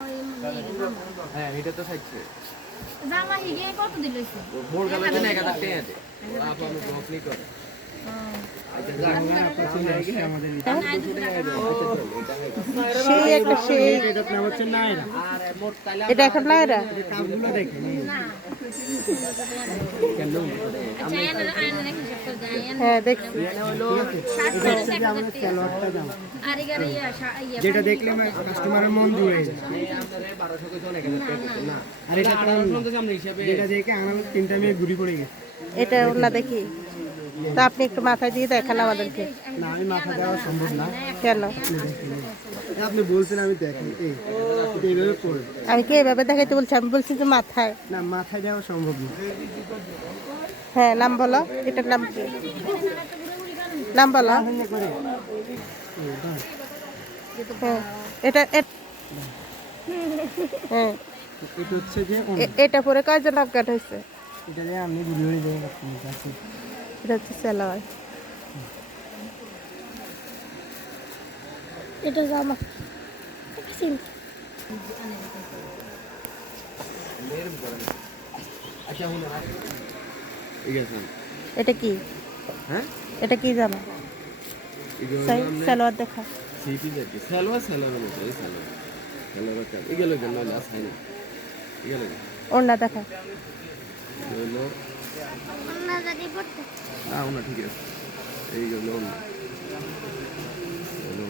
হ্যাঁ এটা তো সাইছে জামা হিগে কত দিলইছে মোর গলা দিন 1000 টাকা দে আপু আমি ব্লক নি করে আচ্ছা জানা আপু চলে আগে আমাদের সেই একটা সেই এটা নাম হচ্ছে নায়রা আর মোর তাইলা এটা এখন নায়রা কাজগুলো দেখেন না কেন আচ্ছা আয়না রেখে সব করে দেয় হ্যাঁ দেখছি এটা হলো এটা হচ্ছে যে আমাদের সালোয়ারটা জামা আর এগারে যেটা দেখলে কাস্টমারের মন জুড়ে যায় আপনারে 1200 কে জনে গেছে না আর এটা 1800 আমরা হিসাবে যেটা দেখে আমার তিনটা মেয়ে ঘুরি পড়ে গেছে এটা ওনা দেখি তা আপনি একটু মাথায় দিয়ে দেখান আমাদেরকে না আমি মাথা দেওয়া সম্ভব না কেন আপনি বলছেন আমি দেখি এই এইভাবে পড়ে আমি কি এভাবে দেখাইতে বলছি আমি বলছি যে মাথায় না মাথায় দেওয়া সম্ভব না হ্যাঁ নাম বলো এটার নাম কি নাম বলো হ্যাঁ এটা হ্যাঁ এটা হচ্ছে যে এটা পরে কয়জন অজ্ঞান হয়েছে এটা দিয়ে আমি ঘুরে ঘুরে যাই কাছে এটা হচ্ছে সালোয়ার এটা জামা আচ্ছা হুন ঠিক আছে এটা কি হ্যাঁ এটা কি জামা সালোয়ার দেখা সিপি যাচ্ছে সালোয়ার মতো এই সালোয়ার কা এগুলো গেল না সাইনা এগুলো ওড়না দেখা হলো না জানি পড়তে না ওনা ঠিক আছে এইগুলো না হলো